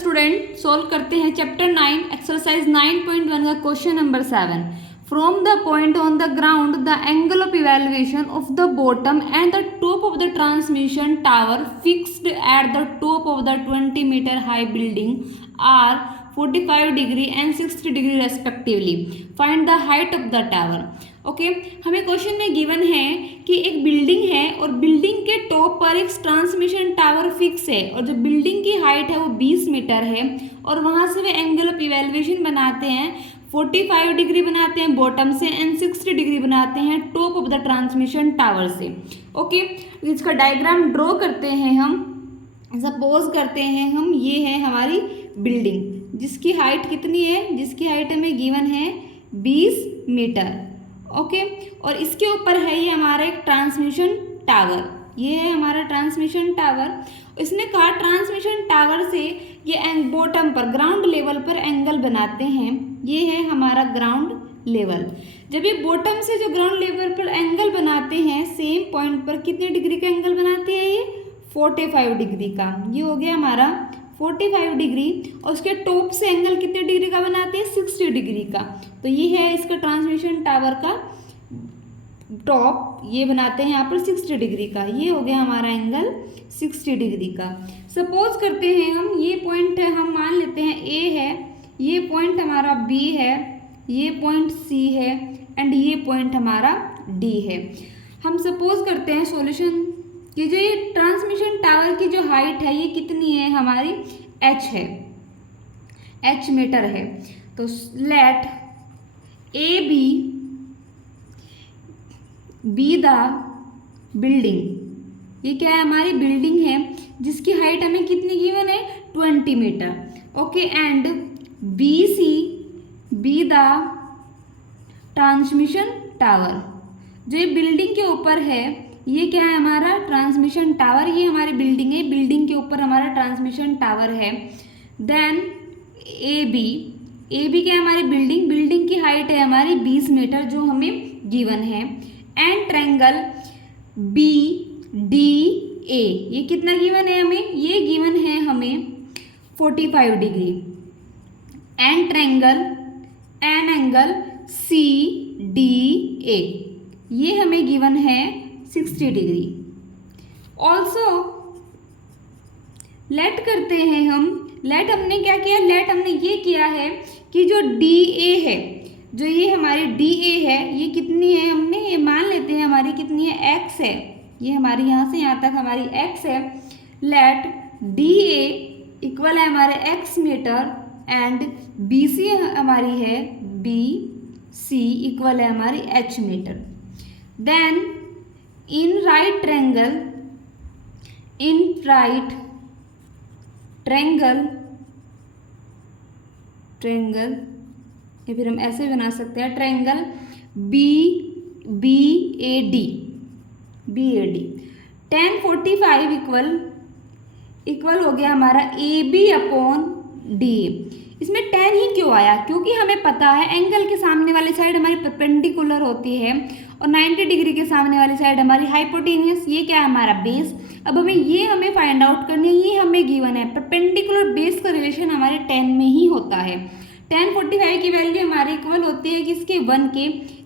Student solve करते हैं chapter 9 exercise 9.1 का question number 7। From the point on the ground the angle of evaluation of the bottom and the top of the transmission tower fixed at the top of the 20 metre high building are 45 degree and 60 degree respectively. Find the height of the tower. Okay, हमें question में given है कि एक building है और building के top पर एक ट्रांसमिशन टावर फिक्स है और जो बिल्डिंग की हाइट है वो 20 मीटर है और वहाँ से वे एंगल ऑफ इवैल्यूएशन बनाते हैं 45 डिग्री बनाते हैं बॉटम से एंड 60 डिग्री बनाते हैं top of the transmission tower से। ओके, इसका डायग्राम ड्रॉ करते हैं हम। सपोज करते हैं हम ये है हमारी बिल्डिंग जिसकी हाइट कितनी है, जिसकी हाइट हमें गिवन है 20 मीटर। ओके, और इसके ऊपर है ये हमारा एक ट्रांसमिशन टावर, ये है हमारा ट्रांसमिशन टावर। इसने कहा ट्रांसमिशन टावर से ये बॉटम पर ग्राउंड लेवल पर एंगल बनाते हैं, ये है हमारा ग्राउंड लेवल। जब ये बॉटम से जो ग्राउंड लेवल पर एंगल बनाते हैं सेम पॉइंट पर कितने डिग्री का एंगल बनाते हैं ये 45 डिग्री का, ये हो गया हमारा 45 डिग्री। और उसके टॉप से एंगल कितने डिग्री का बनाते हैं 60 डिग्री का। तो ये है इसका ट्रांसमिशन टावर का टॉप, ये बनाते हैं यहाँ पर 60 डिग्री का, ये हो गया हमारा एंगल 60 डिग्री का। सपोज करते हैं हम ये पॉइंट है, हम मान लेते हैं ए है, ये पॉइंट हमारा बी है, ये पॉइंट सी है एंड ये पॉइंट हमारा डी है। हम सपोज करते हैं सॉल्यूशन कि जो ये ट्रांसमिशन टावर की जो हाइट है ये कितनी है हमारी h है, h मीटर है। तो let A B the building, ये क्या है हमारी बिल्डिंग है जिसकी हाइट हमें कितनी गिवन है 20 metre. Okay, and B C be the transmission tower, जो ये बिल्डिंग के ऊपर है ये क्या है हमारा ट्रांसमिशन टावर, ये हमारी बिल्डिंग है, बिल्डिंग के ऊपर हमारा ट्रांसमिशन टावर है। देन ए बी क्या है हमारी बिल्डिंग, बिल्डिंग की हाइट है हमारी 20 मीटर जो हमें गिवन है। And triangle B D A, ये कितना गिवन है हमें, ये गिवन है हमें 45 degree. And triangle in angle C D A, ये हमें गिवन है 60 डिग्री। ऑल्सो लेट करते हैं हम, लेट हमने क्या किया, लेट हमने ये किया है कि जो डी ए है, जो ये हमारी डी ए है ये कितनी है, हमने ये मान लेते हैं हमारी कितनी है x है, ये हमारी यहाँ से यहाँ तक हमारी x है। लेट डी ए इक्वल है हमारे x metre and B C हमारी है बी सी इक्वल है हमारी h metre. Then in right triangle या फिर हम ऐसे बना सकते हैं triangle B A D tan 45 equal हो गया हमारा ए बी अपॉन डी। इसमें tan ही क्यों आया, क्योंकि हमें पता है एंगल के सामने वाली साइड हमारी परपेंडिकुलर होती है और 90 डिग्री के सामने वाली साइड हमारी हाइपोटेनियस, ये क्या है हमारा बेस। अब हमें फाइंड आउट करनी है, ये हमें गिवन है परपेंडिकुलर बेस का रिलेशन हमारे tan में ही होता है। tan 45 की वैल्यू हमारी इक्वल होती है किसके 1 के,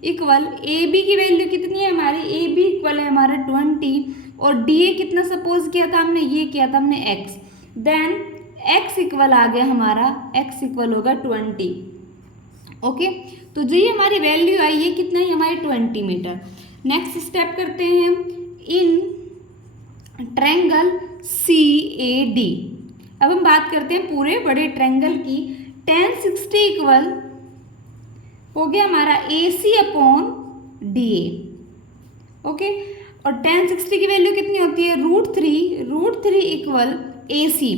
इक्वल ए बी की वैल्यू कितनी है हमारी, ए बी इक्वल है हमारा 20 और डी ए कितना सपोज किया था हमने, ये किया था हमने x। देन x इक्वल आ गया हमारा, x इक्वल होगा 20। ओके, तो जो ये हमारी वैल्यू आई ये कितना है हमारी 20 मीटर। नेक्स्ट स्टेप करते हैं in triangle C A D. अब हम बात करते हैं पूरे बड़े ट्रायंगल की। tan 60 इक्वल हो गया हमारा ए सी अपॉन डी ए। ओके, और tan 60 की वैल्यू कितनी होती है √3 इक्वल ए सी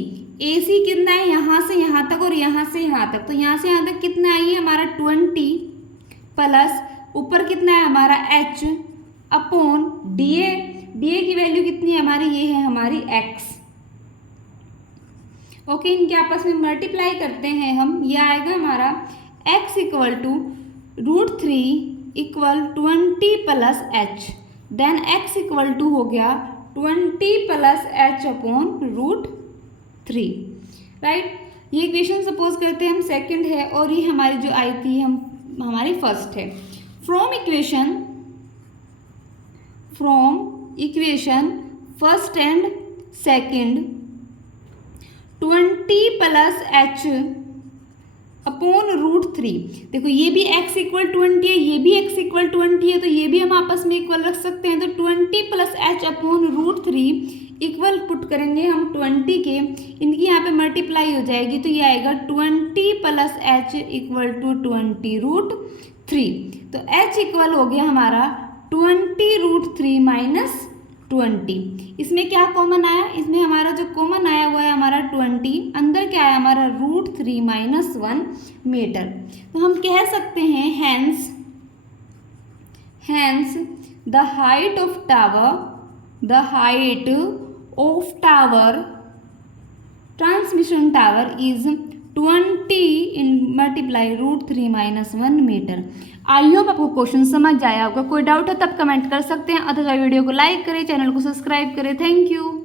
कितना है यहाँ से यहाँ तक और यहाँ से यहाँ तक, तो यहाँ से यहाँ तक कितना है ये हमारा 20 प्लस ऊपर कितना है हमारा h अपॉन डी ए की वैल्यू कितनी है हमारी, ये है हमारी x। ओके, इनके आपस में मल्टीप्लाई करते हैं हम, ये आएगा हमारा x equal to √3 equal 20 plus h। Then x equal to हो गया 20 प्लस h अपॉन √3, राइट। ये इक्वेशन सपोज करते हैं हम सेकंड है और ये हमारी जो आई थी हम हमारी फर्स्ट है। From equation first and second 20 plus H upon √3। देखो ये भी x इक्वल 20 है, ये भी x इक्वल 20 है, तो ये भी हम आपस में इक्वल रख सकते हैं। तो 20 plus H upon √3 equal put करेंगे हम 20 के, इनकी यहाँ पे मल्टीप्लाई हो जाएगी तो ये आएगा 20 प्लस एच इक्वल टू 20√3। तो h इक्वल हो गया हमारा 20√3 माइनस 20। इसमें क्या कॉमन आया, इसमें हमारा जो कॉमन आया हुआ है हमारा 20, अंदर क्या आया हमारा √3 माइनस 1 मीटर। तो हम कह सकते हैं hence the height of tower transmission tower is 20 in multiply √3 minus 1 metre. I hope आपको क्वेश्चन समझ आया होगा। कोई डाउट है तब कमेंट कर सकते हैं, अथवा वीडियो को लाइक करें, चैनल को सब्सक्राइब करें। Thank you.